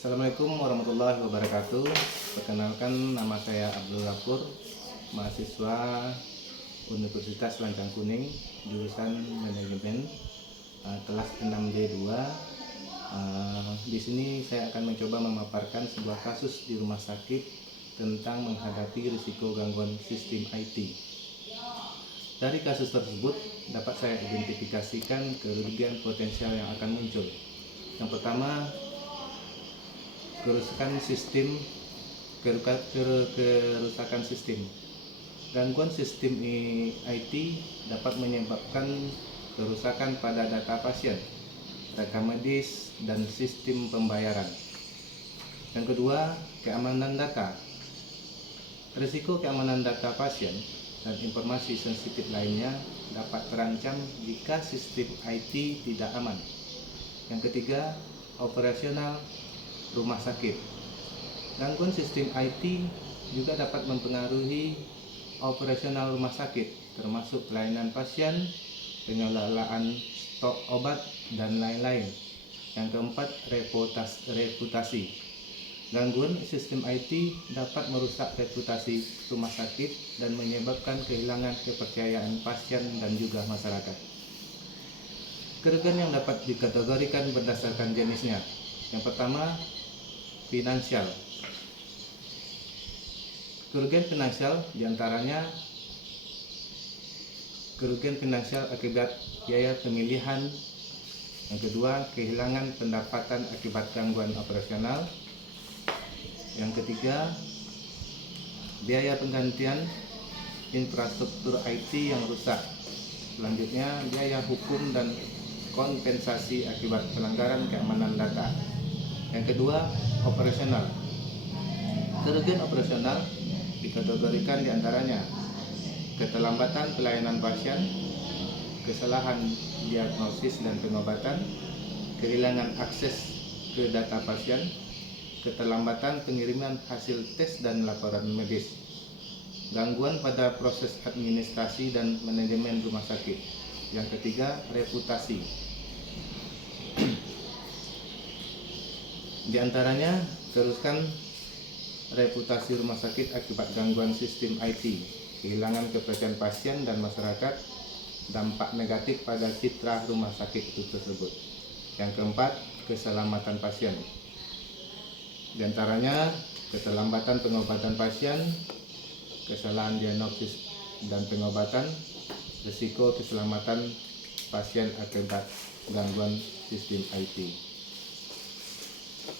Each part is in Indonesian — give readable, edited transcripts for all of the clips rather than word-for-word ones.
Assalamualaikum warahmatullahi wabarakatuh. Perkenalkan, nama saya Abdul Ghafur, mahasiswa Universitas Lancang Kuning, jurusan Manajemen, kelas 6D2. Di sini saya akan mencoba memaparkan sebuah kasus di rumah sakit tentang menghadapi risiko gangguan sistem IT. Dari kasus tersebut dapat saya identifikasikan kerugian potensial yang akan muncul. Yang pertama, kerusakan sistem. Gangguan sistem IT dapat menyebabkan kerusakan pada data pasien, rekam medis, dan sistem pembayaran. Yang kedua, keamanan data. Risiko keamanan data pasien dan informasi sensitif lainnya dapat terancam jika sistem IT tidak aman. Yang ketiga, operasional rumah sakit. Gangguan sistem IT juga dapat mempengaruhi operasional rumah sakit, termasuk pelayanan pasien, pengelolaan stok obat, dan lain-lain. Yang keempat, reputasi. Gangguan sistem IT dapat merusak reputasi rumah sakit dan menyebabkan kehilangan kepercayaan pasien dan juga masyarakat. Kerugian yang dapat dikategorikan berdasarkan jenisnya. Yang pertama, finansial. Kerugian finansial diantaranya kerugian finansial akibat biaya pemilihan. Yang kedua, kehilangan pendapatan akibat gangguan operasional. Yang ketiga, biaya penggantian infrastruktur IT yang rusak. Selanjutnya, biaya hukum dan kompensasi akibat pelanggaran keamanan data. Yang kedua, operasional. Kerugian operasional dikategorikan diantaranya keterlambatan pelayanan pasien, kesalahan diagnosis dan pengobatan, kehilangan akses ke data pasien, keterlambatan pengiriman hasil tes dan laporan medis, gangguan pada proses administrasi dan manajemen rumah sakit. Yang ketiga, reputasi. Di antaranya, kerusakan reputasi rumah sakit akibat gangguan sistem IT, kehilangan kepercayaan pasien dan masyarakat, dampak negatif pada citra rumah sakit itu tersebut. Yang keempat, keselamatan pasien. Di antaranya, keterlambatan pengobatan pasien, kesalahan diagnosis dan pengobatan, risiko keselamatan pasien akibat gangguan sistem IT.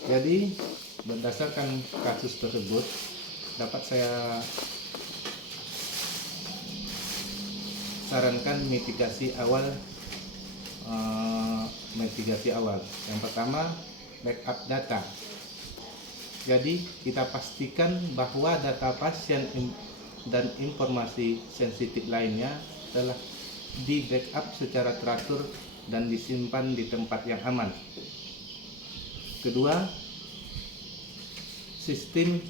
Jadi, berdasarkan kasus tersebut dapat saya sarankan mitigasi awal. Yang pertama, backup data. Jadi kita pastikan bahwa data pasien dan informasi sensitif lainnya telah di backup secara teratur dan disimpan di tempat yang aman. Kedua, sistem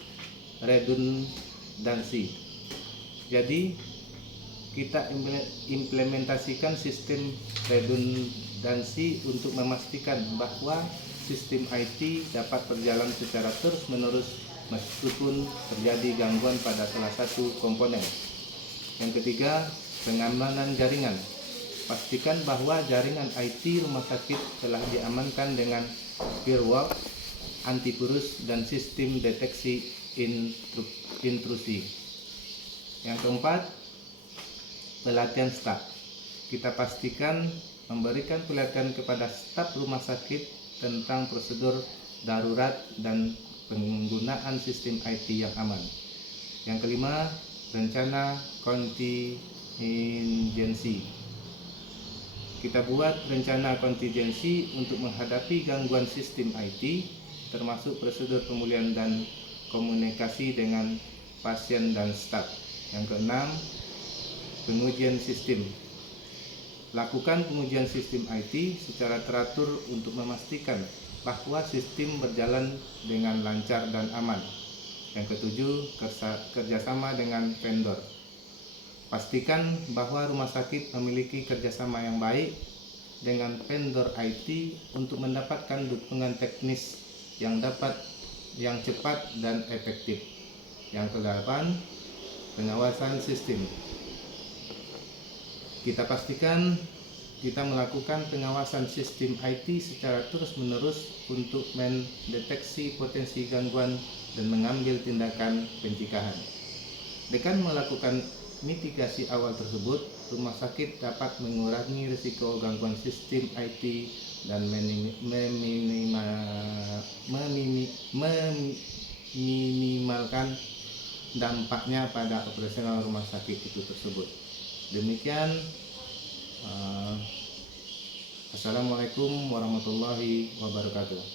redundansi. Jadi kita implementasikan sistem redundansi untuk memastikan bahwa sistem IT dapat berjalan secara terus-menerus meskipun terjadi gangguan pada salah satu komponen. Yang ketiga, pengamanan jaringan. Pastikan bahwa jaringan IT rumah sakit telah diamankan dengan firewall, antivirus, dan sistem deteksi intrusi. Yang keempat, pelatihan staf. Kita pastikan memberikan pelatihan kepada staf rumah sakit tentang prosedur darurat dan penggunaan sistem IT yang aman. Yang kelima, rencana kontingensi. Kita buat rencana kontingensi untuk menghadapi gangguan sistem IT, termasuk prosedur pemulihan dan komunikasi dengan pasien dan staf. Yang keenam, pengujian sistem. Lakukan pengujian sistem IT secara teratur untuk memastikan bahwa sistem berjalan dengan lancar dan aman. Yang ketujuh, kerjasama dengan vendor. Pastikan bahwa rumah sakit memiliki kerjasama yang baik dengan vendor IT untuk mendapatkan dukungan teknis yang cepat dan efektif. Yang kedelapan, pengawasan sistem. Kita pastikan kita melakukan pengawasan sistem IT secara terus-menerus untuk mendeteksi potensi gangguan dan mengambil tindakan pencegahan. Dengan melakukan mitigasi awal tersebut, rumah sakit dapat mengurangi risiko gangguan sistem IT dan meminimalkan dampaknya pada operasional rumah sakit itu tersebut. Demikian. Assalamualaikum warahmatullahi wabarakatuh.